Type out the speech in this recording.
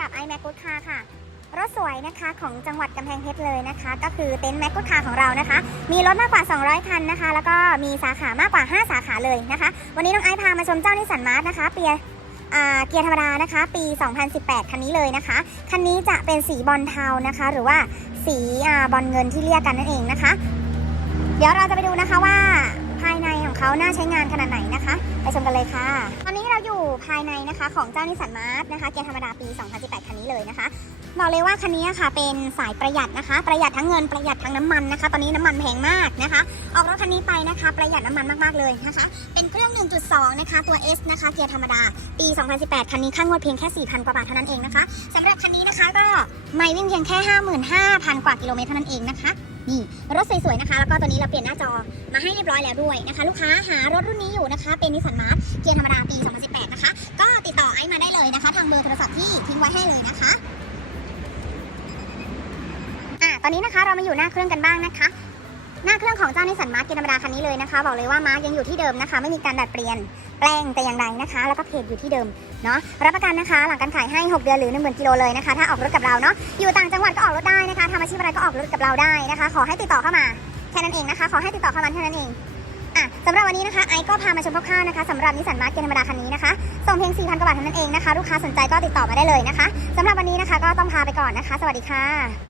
กับ i m a c กูดคาค่ะ รถสวยนะคะของจังหวัดกำแพงเพชรเลยนะคะ ก็คือเต็นท์แม c กูดคาของเรานะคะ มีรถมากกว่า 200 คันนะคะ แล้วก็มีสาขามากกว่า 5 สาขาเลยนะคะ วันนี้น้องไอพามาชมเจ้านิสสันมาร์ทนะคะเปียอ่าเกียร์ธรรมดานะคะ ปี 2018 คันนี้เลยนะคะ คันนี้จะเป็นสีบอลเทานะคะ หรือว่าสีอ่าบอลเงินที่เรียกกันนั่นเองนะคะ เดี๋ยวเราจะไปดูนะคะว่าภายในของเขาน่าใช้งานขนาดไหนนะคะ ไปชมกันเลยค่ะตอนนี้ ภายในนะคะของเจ้านิสสันมาร์ทนะคะเกียร์ธรรมดาปี 2018 คันนี้เลยนะคะบอกเลยว่าคันนี้ค่ะเป็นสายประหยัดนะคะ ประหยัดทั้งเงินประหยัดทั้งน้ำมันนะคะ ตอนนี้น้ำมันแพงมากนะคะ ออกรถคันนี้ไปนะคะ ประหยัดน้ำมันมากๆเลยนะคะ เป็นเครื่อง 1.2 นะคะ ตัว S นะคะเกียร์ธรรมดา ปี 2018 คันนี้ค่างวดเพียงแค่ 4,000 กว่าบาทเท่านั้นเองนะคะสำหรับคันนี้นะคะก็ไม่วิ่งเพียงแค่ 55,000 กว่ากิโลเมตรเท่านั้นเองนะคะนี่รถสวยๆนะคะ แล้วก็ตัวนี้เราเปลี่ยนหน้าจอมาให้เรียบร้อยแล้วด้วยนะคะ ลูกค้าหารถรุ่นนี้อยู่นะคะ เป็นนิสสันมาร์ทเกียร์ธรรมดาางเบอร์โทรศัพท์ที่ทิ้งไว้ให้เลยนะคะอะตอนนี้นะคะเรามาอยู่หน้าเครื่องกันบ้างนะคะ หน้าเครื่องของเจ้านิสันมาร์ทเกียร์ธรรมดาคันนี้เลยนะคะ บอกเลยว่ามาร์กยังอยู่ที่เดิมนะคะ ไม่มีการดัดเปลี่ยนแปลงแต่อย่างใดนะคะ แล้วก็เพจอยู่ที่เดิมเนาะรับประกันนะคะ หลังการขายให้ 6 เดือนหรือ 1 0,000กิโลเลยนะคะ ถ้าออกรถกับเราเนาะอยู่ต่างจังหวัดก็ออกรถได้นะคะทำอาชีพอะไรก็ออกรถกับเราได้นะคะ ขอให้ติดต่อเข้ามาแค่นั้นเองนะคะ ขอให้ติดต่อเข้ามาแค่นั้นเอง สำหรับวันนี้นะคะไอก็พามาชมคร่าวๆนะคะสำหรับนิสสันมาร์คเกนธรรมดาคันนี้นะคะส่งเพียง4,000กว่าบาทเท่านั้นเองนะคะ ลูกค้าสนใจก็ติดต่อมาได้เลยนะคะสำหรับวันนี้นะคะก็ต้องพาไปก่อนนะคะ สวัสดีค่ะ